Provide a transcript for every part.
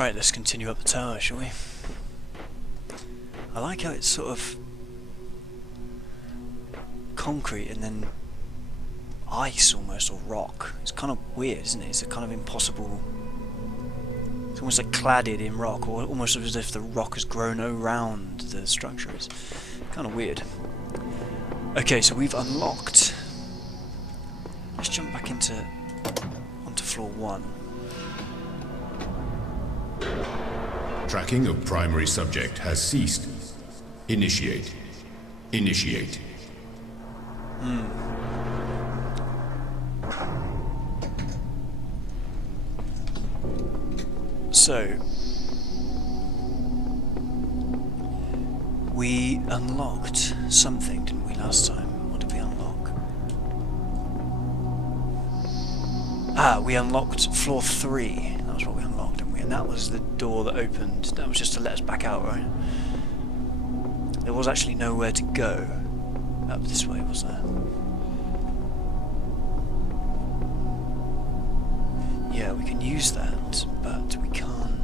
Right, let's continue up the tower, shall we? I like how it's sort of concrete and then ice almost, or rock. It's kind of weird, isn't it? It's a kind of impossible... It's almost like cladded in rock, or almost as if the rock has grown around the structure. It's kind of weird. Okay, so we've unlocked... Let's jump back onto floor 1. Tracking of primary subject has ceased. Initiate. Initiate. So, we unlocked something, didn't we, last time? What did we unlock? Ah, we unlocked floor 3. That was what we unlocked, didn't we? And that was the door that opened. That was just to let us back out, right? There was actually nowhere to go up this way, was there? Yeah, we can use that, but we can't...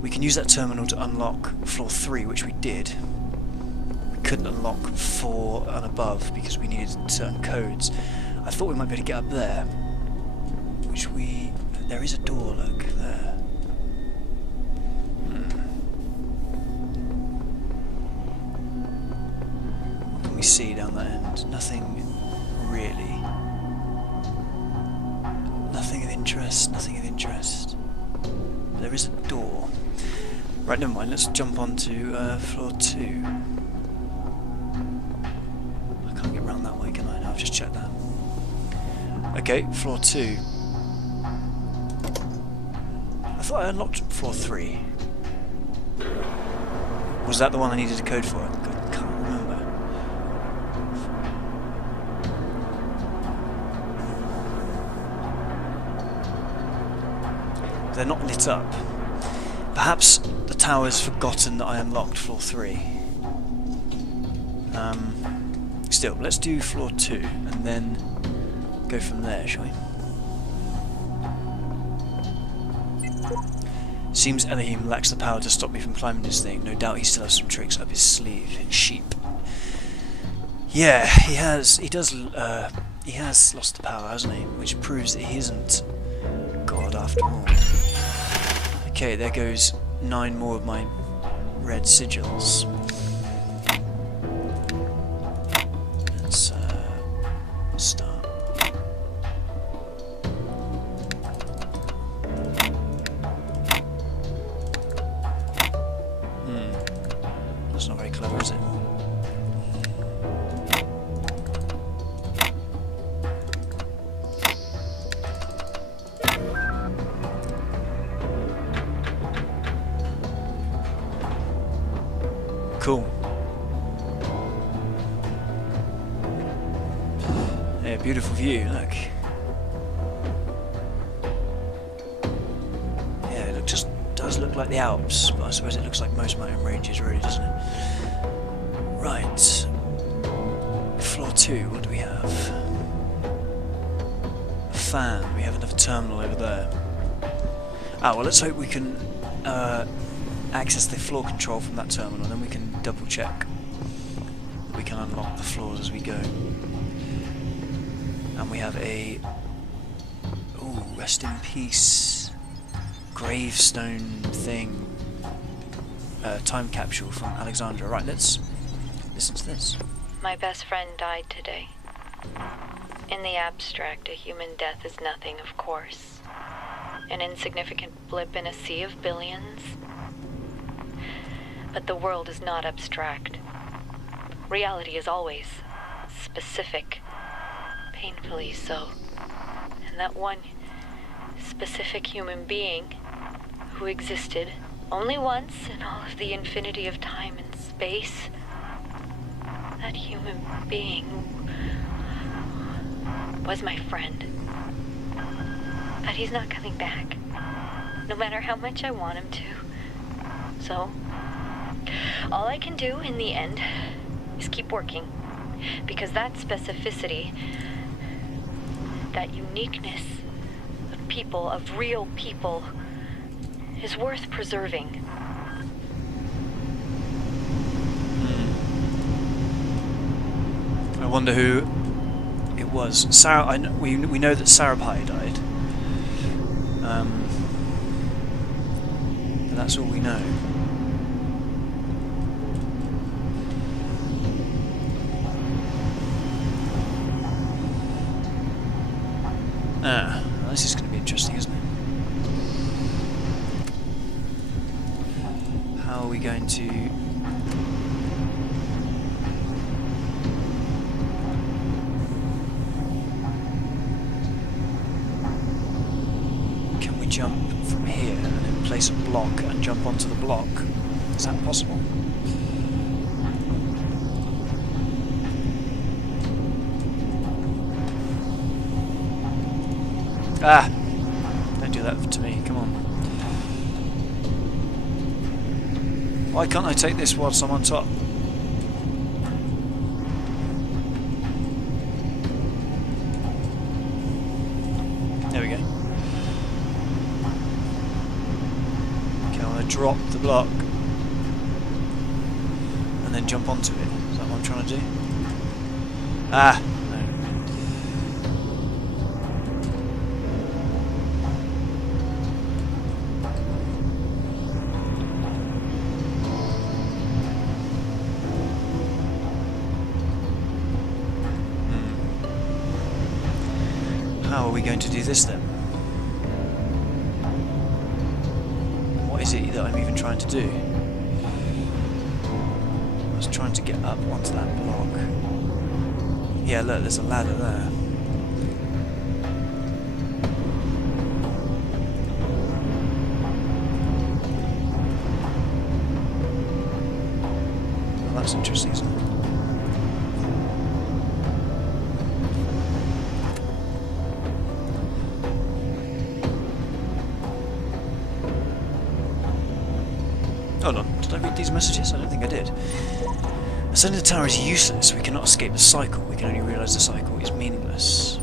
We can use that terminal to unlock floor 3, which we did. We couldn't unlock 4 and above because we needed certain codes. I thought we might be able to get up there, which we... There is a door, look, there. What can we see down that end? Nothing really. Nothing of interest, nothing of interest. But there is a door. Right, never mind, let's jump on to floor 2. I can't get round that way, can I? No, I've just checked that. Okay, floor 2. I thought I unlocked floor 3. Was that the one I needed a code for? I can't remember. They're not lit up. Perhaps the tower's forgotten that I unlocked floor 3. Still, let's do floor 2 and then go from there, shall we? Seems Elohim lacks the power to stop me from climbing this thing. No doubt he still has some tricks up his sleeve. Sheep. Yeah, he has. He does. He has lost the power, hasn't he? Which proves that he isn't God after all. Okay, there goes 9 more of my red sigils. Let's start. That's not very clever, is it? Cool. Yeah, beautiful view, look. Yeah, it just does look like the Alps, but I suppose it looks like most mountain ranges, really, doesn't it? Right. Floor 2, what do we have? A fan. We have another terminal over there. Ah, well, let's hope we can access the floor control from that terminal, and then we can double check that we can unlock the floors as we go. And we have a rest in peace gravestone thing, time capsule from Alexandra. Right, let's listen to this. My best friend died today. In the abstract, a human death is nothing, of course. An insignificant blip in a sea of billions. But the world is not abstract. Reality is always specific, painfully so. And that one specific human being who existed only once in all of the infinity of time and space, that human being was my friend. But he's not coming back, no matter how much I want him to. So, all I can do in the end is keep working, because that specificity, that uniqueness, people, of real people, is worth preserving. I wonder who it was. Sarah. We know that Sarapai died. But that's all we know. Well, this is going to be interesting, isn't it? How are we going to... Can we jump from here and then place a block and jump onto the block? Is that possible? Ah! Don't do that to me, come on. Why can't I take this whilst I'm on top? There we go. Okay, I want to drop the block and then jump onto it. Is that what I'm trying to do? Ah! How are we going to do this then? What is it that I'm even trying to do? I was trying to get up onto that block. Yeah, look, there's a ladder there. Well, that's interesting, isn't it? Hold on, did I read these messages? I don't think I did. Ascending the tower is useless. We cannot escape the cycle. We can only realise the cycle is meaningless.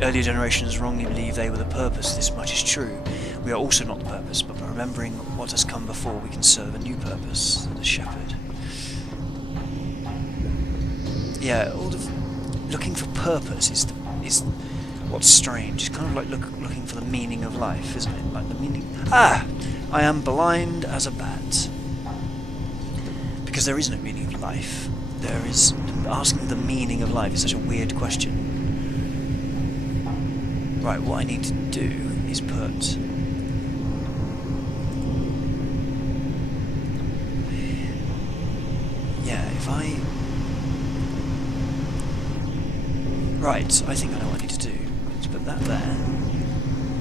Earlier generations wrongly believed they were the purpose. This much is true. We are also not the purpose, but by remembering what has come before, we can serve a new purpose, the shepherd. Yeah, all the looking for purpose is what's strange. It's kind of like looking for the meaning of life, isn't it? Like the meaning. Ah! I am blind as a bat. Because there is no meaning of life. There is... Asking the meaning of life is such a weird question. Right, what I need to do is put... Yeah, if I... Right, I think I know what I need to do. Let's put that there.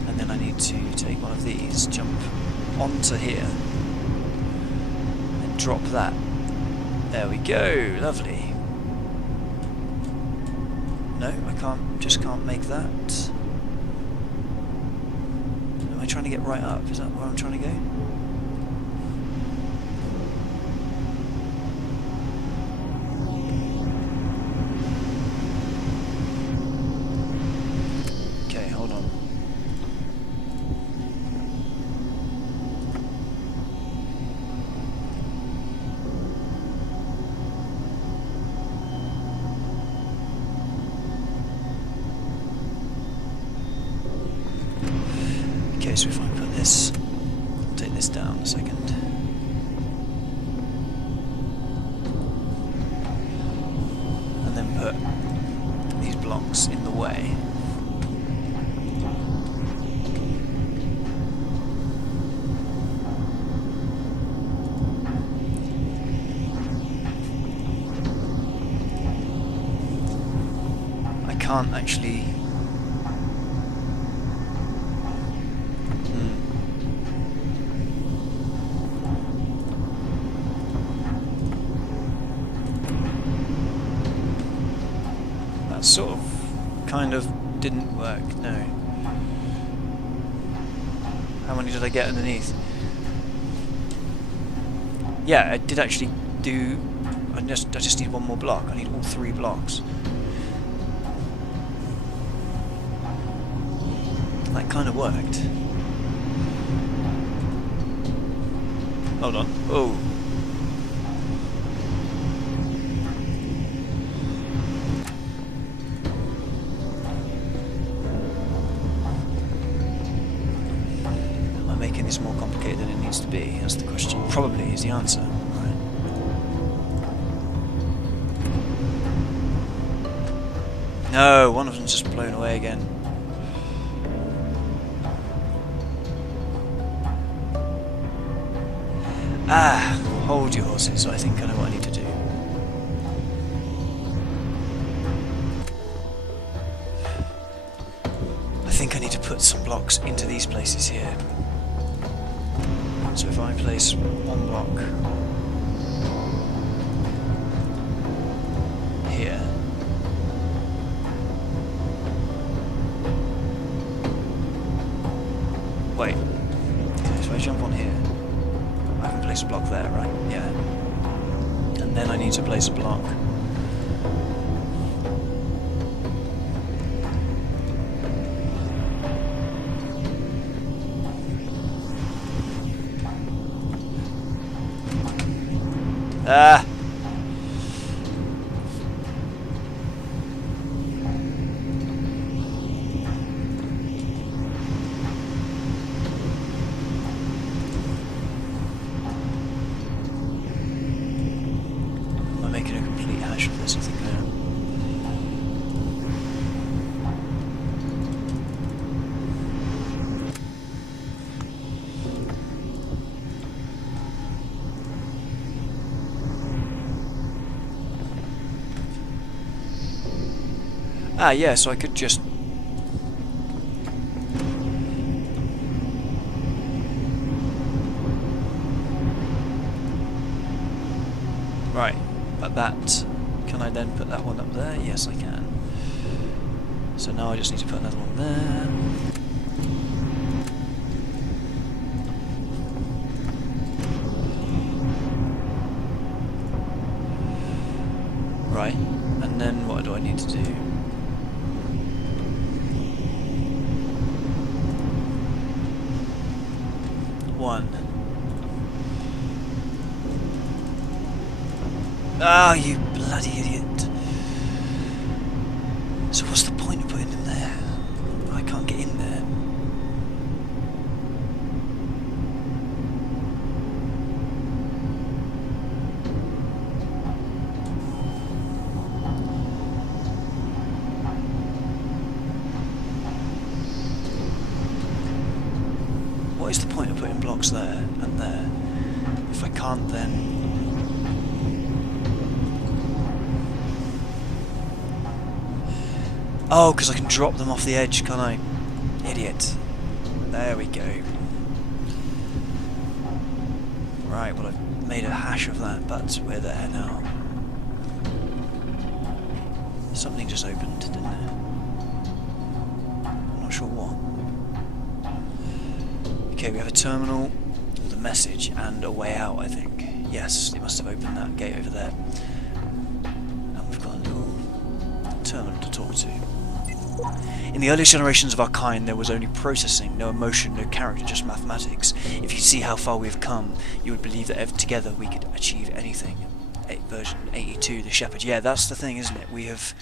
And then I need to take one of these, jump onto here and drop that. There we go, lovely. No, I just can't make that. Am I trying to get right up? Is that where I'm trying to go? Okay, hold on. Okay, so if I put this, I'll take this down a second. And then put these blocks in the way. I can't actually... Sort of, kind of, didn't work, no. How many did I get underneath? Yeah, I did actually do... I just need one more block. I need all 3 blocks. That kind of worked. Hold on. Oh. Am I making this more complicated than it needs to be? That's the question. Probably is the answer. Right. No, one of them's just blown away again. Ah, hold your horses. I think I know what I need to do. I think I need to put some blocks into these places here. So if I place one block here. Wait. Okay, so I jump on here. I can place a block there, right? Yeah. And then I need to place a block. Ah! Making a complete hash of this, I think I am. Ah, yeah, so I could just... Right. But that, can I then put that one up there? Yes, I can. So now I just need to put another one there. Right, and then what do I need to do? One. Oh, you bloody idiot. So what's the point of putting them there? I can't get in there. What is the point of putting blocks there and there? If I can't then... Oh, because I can drop them off the edge, can't I? Idiot. There we go. Right, well I've made a hash of that, but we're there now. Something just opened, didn't it? I'm not sure what. Okay, we have a terminal with a message and a way out, I think. Yes, it must have opened that gate over there. And we've got a little terminal to talk to. In the earliest generations of our kind, there was only processing, no emotion, no character, just mathematics. If you see how far we have come, you would believe that together we could achieve anything. Version 82, the Shepherd. Yeah, that's the thing, isn't it? We have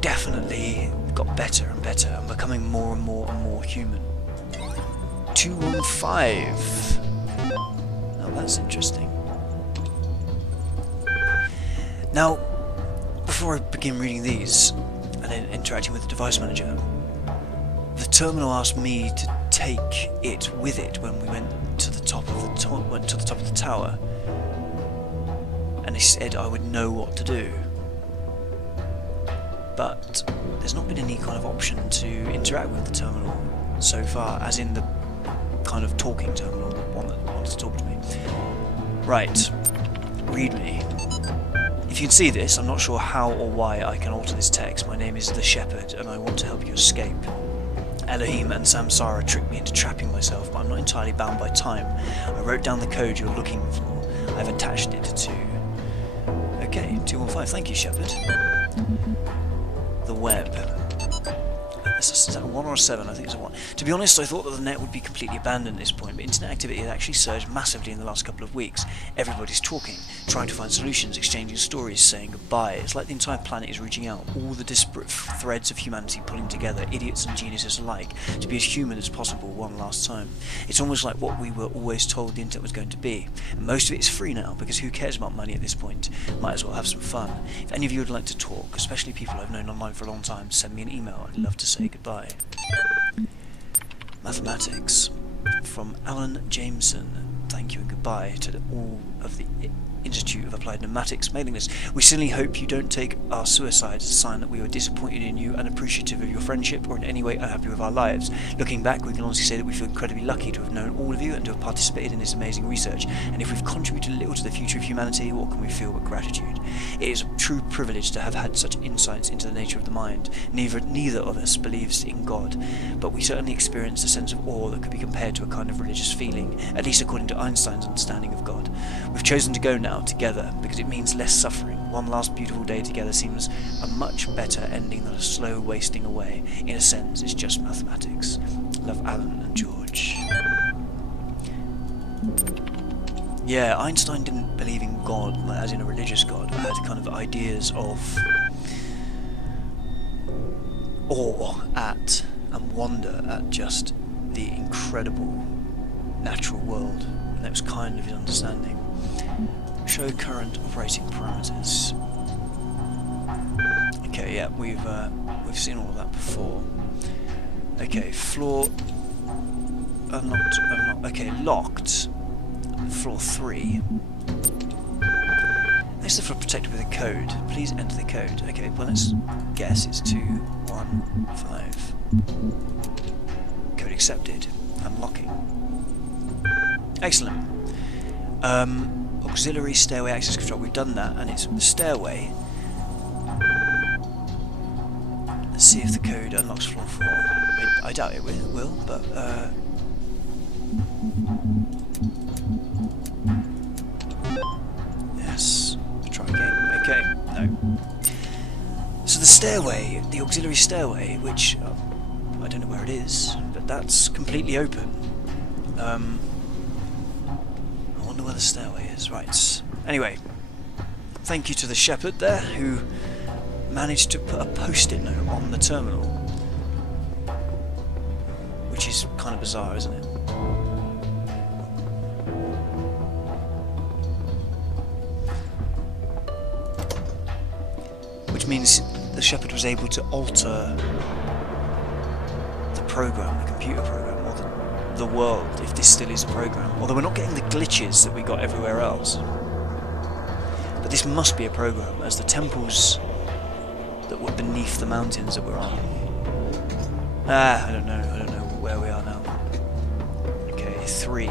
definitely got better and better, and becoming more and more and more human. 215. Oh, that's interesting. Now, before I begin reading these and then interacting with the device manager, the terminal asked me to take it with it when we went to the top of the tower, and he said I would know what to do. But there's not been any kind of option to interact with the terminal so far, as in the kind of talking terminal, the one that wants to talk to me. Right, read me. If you can see this, I'm not sure how or why I can alter this text. My name is the Shepherd, and I want to help you escape. Elohim and Samsara tricked me into trapping myself, but I'm not entirely bound by time. I wrote down the code you're looking for. I've attached it to... Okay, 215, thank you, Shepherd. The web. Is that a 1 or a 7? I think it's a 1. To be honest, I thought that the net would be completely abandoned at this point, but internet activity has actually surged massively in the last couple of weeks. Everybody's talking, trying to find solutions, exchanging stories, saying goodbye. It's like the entire planet is reaching out, all the disparate threads of humanity pulling together, idiots and geniuses alike, to be as human as possible one last time. It's almost like what we were always told the internet was going to be. And most of it is free now, because who cares about money at this point? Might as well have some fun. If any of you would like to talk, especially people I've known online for a long time, send me an email. I'd love to say goodbye. Mathematics from Alan Jameson. Thank you and goodbye to all of the Institute of Applied Pneumatics mailing list. We sincerely hope you don't take our suicide as a sign that we were disappointed in you, unappreciative of your friendship, or in any way unhappy with our lives. Looking back, we can honestly say that we feel incredibly lucky to have known all of you and to have participated in this amazing research. And if we've contributed a little to the future of humanity, what can we feel but gratitude? It is a true privilege to have had such insights into the nature of the mind. Neither of us believes in God, but we certainly experience a sense of awe that could be compared to a kind of religious feeling, at least according to Einstein's understanding of God. We've chosen to go now together because it means less suffering. One last beautiful day together seems a much better ending than a slow wasting away. In a sense, it's just mathematics. Love, Alan and George. Yeah, Einstein didn't believe in God, as in a religious God, but had kind of ideas of awe at and wonder at just the incredible natural world, and that was kind of his understanding. Show current operating parameters. Okay, yeah, we've seen all of that before. Okay, floor unlocked. Okay, locked. Floor 3. Next to the floor protected with a code. Please enter the code. Okay, well let's guess it's 215. Code accepted. Unlocking. Excellent. Auxiliary stairway access control. We've done that, and it's the stairway. Let's see if the code unlocks floor 4. I doubt it will, but yes. Let's try again. Okay, no. So the stairway, the auxiliary stairway, which I don't know where it is, but that's completely open. I wonder where the stairway is. Right. Anyway, thank you to the shepherd there who managed to put a post-it note on the terminal, which is kind of bizarre, isn't it? Which means the shepherd was able to alter the program, the computer program, or the world, if this still is a program. Although we're not getting the glitches that we got everywhere else. But this must be a program, as the temples that were beneath the mountains that we're on. I don't know where we are now. Okay, 3.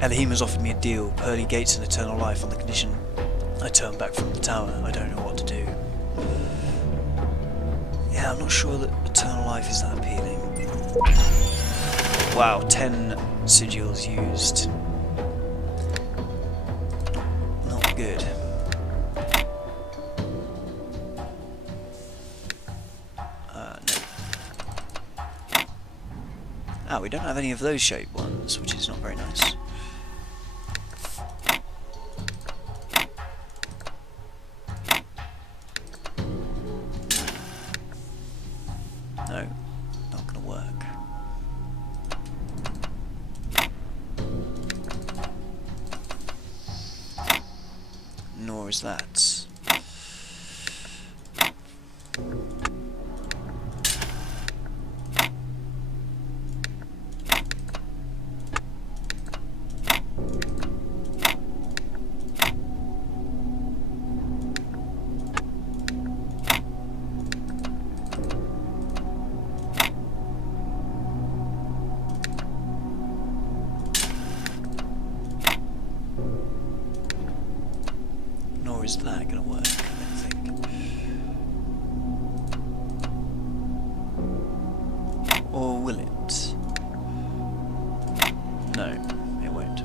Elohim has offered me a deal, pearly gates and eternal life, on the condition I turn back from the tower. I don't know what to do. Yeah, I'm not sure that eternal life is that appealing. Wow, 10 sigils used. Not good. No. We don't have any of those shaped ones, which is not very nice. No, not gonna work. Nor is that. Nor is that going to work, I don't think. Or will it? No, it won't.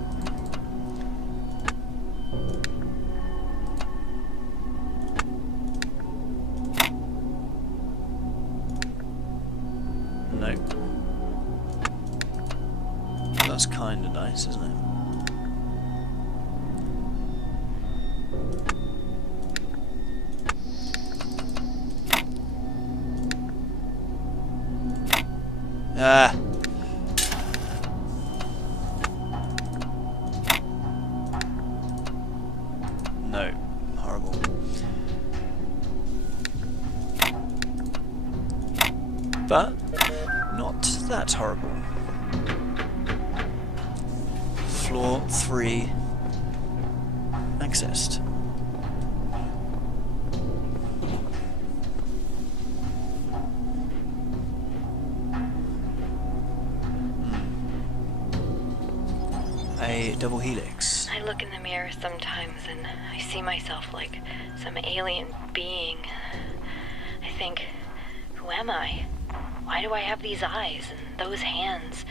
nice, isn't it? Ah! No. Horrible. But not that horrible. Floor 3 accessed. A double helix. I look in the mirror sometimes and I see myself like some alien being. I think, who am I? Why do I have these eyes and those hands?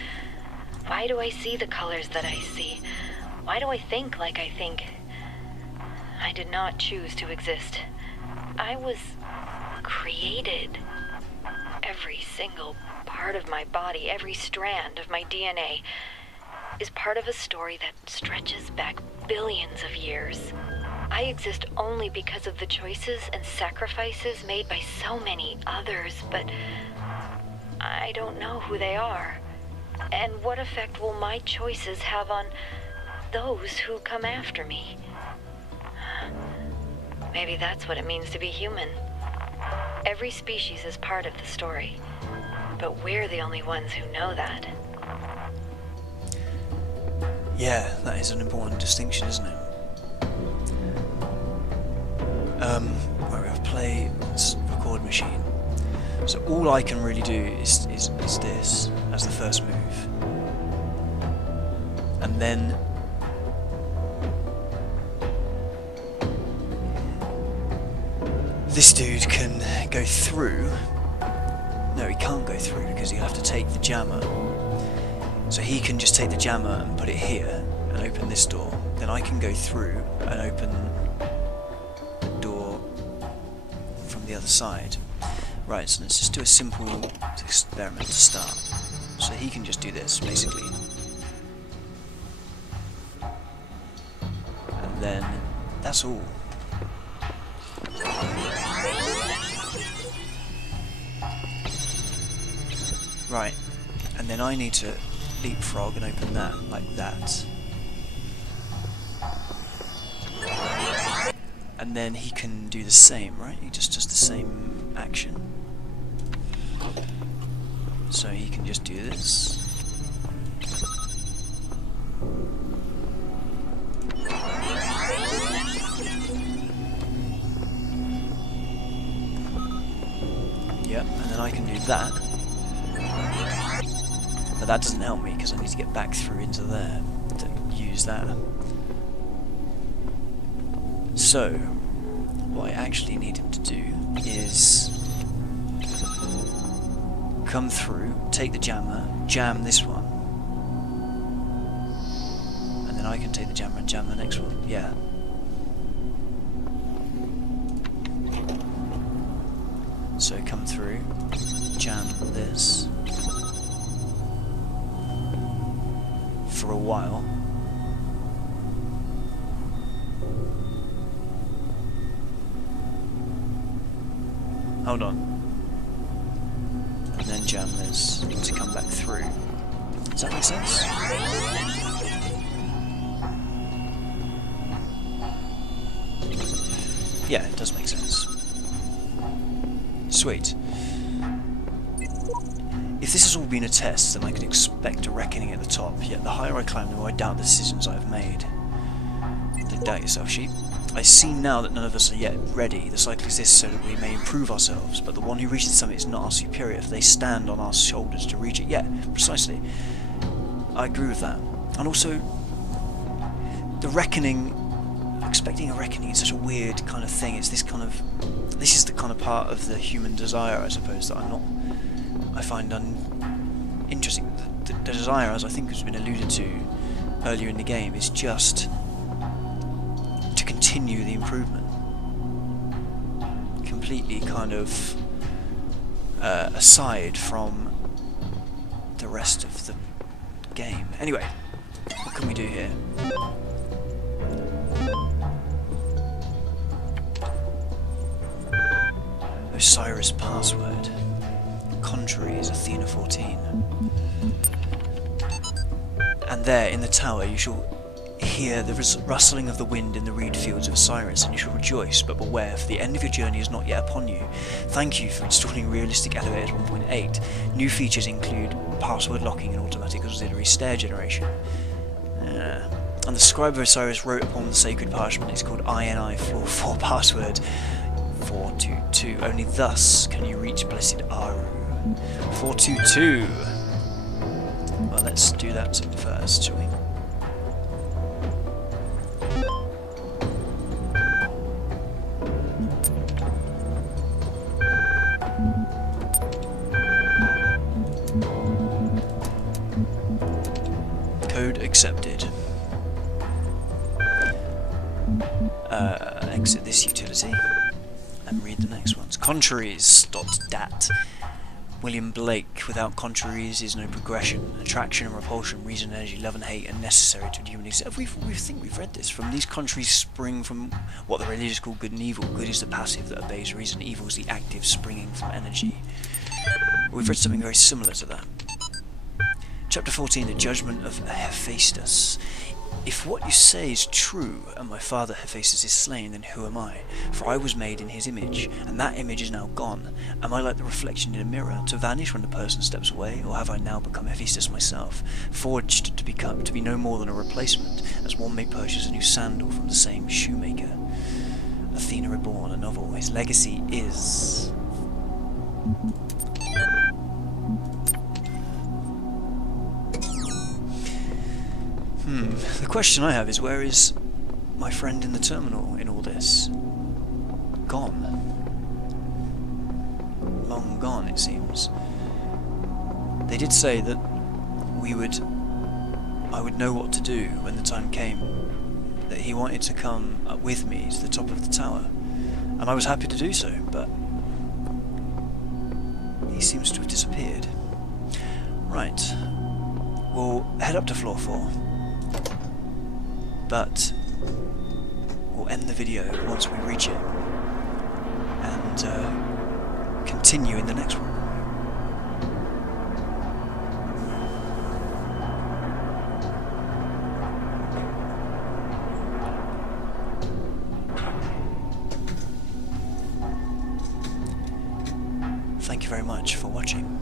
Why do I see the colors that I see? Why do I think like I think? I did not choose to exist. I was created. Every single part of my body, every strand of my DNA is part of a story that stretches back billions of years. I exist only because of the choices and sacrifices made by so many others, but I don't know who they are. And what effect will my choices have on those who come after me? Maybe that's what it means to be human. Every species is part of the story, but we're the only ones who know that. Yeah, that is an important distinction, isn't it? Right, we have play record machine. So all I can really do is this as the first move. And then this dude can go through. No, he can't go through because he'll have to take the jammer. So he can just take the jammer and put it here and open this door. Then I can go through and open the door from the other side. Right, so let's just do a simple experiment to start. So he can just do this, basically. And then that's all. Right, and then I need to leapfrog and open that, like that. And then he can do the same, right? He just does the same action. So he can just do this. Yep, and then I can do that. But that doesn't help me because I need to get back through into there to use that. So, what I actually need him to do is come through, take the jammer, jam this one, and then I can take the jammer and jam the next one. Yeah. So come through, jam this for a while. Hold on. And then jam this to come back through. Does that make sense? Yeah, it does make sense. Sweet. If this has all been a test, then I could expect a reckoning at the top, yet the higher I climb, the more I doubt the decisions I have made. Don't doubt yourself, sheep. I see now that none of us are yet ready. The cycle exists so that we may improve ourselves, but the one who reaches the summit is not our superior, for they stand on our shoulders to reach it. Yeah, precisely. I agree with that. And also, the reckoning, expecting a reckoning is such a weird kind of thing. It's this kind of, this is the kind of part of the human desire, I suppose, that I find interesting. The desire, as I think has been alluded to earlier in the game, is just to continue the improvement. Completely kind of aside from the rest of the game. Anyway, What can we do here? Osiris password. Contrary is Athena 14. And there, in the tower, you shall hear the rustling of the wind in the reed fields of Osiris, and you shall rejoice, but beware, for the end of your journey is not yet upon you. Thank you for installing Realistic Elevators 1.8. New features include password locking and automatic auxiliary stair generation. And the scribe of Osiris wrote upon the sacred parchment. It's called INI Floor 4 password 422. Only thus can you reach Blessed Aru. 422. Well, let's do that first, shall we? Code accepted. Exit this utility and read the next ones. Contraries.dat. William Blake. Without contraries is no progression. Attraction and repulsion, reason, energy, love and hate are necessary to human existence. We think we've read this. From these contraries spring from what the religious call good and evil. Good is the passive that obeys reason. Evil is the active springing from energy. We've read something very similar to that. Chapter 14, the judgment of Hephaestus. If what you say is true, and my father Hephaestus is slain, then who am I? For I was made in his image, and that image is now gone. Am I like the reflection in a mirror, to vanish when the person steps away, or have I now become Hephaestus myself, forged to be no more than a replacement, as one may purchase a new sandal from the same shoemaker? Athena Reborn, a novel. His legacy is... The question I have is, where is my friend in the terminal in all this? Gone. Long gone, it seems. They did say that I would know what to do when the time came, that he wanted to come up with me to the top of the tower, and I was happy to do so, but he seems to have disappeared. Right. We'll head up to floor 4. But we'll end the video once we reach it and continue in the next one. Thank you very much for watching.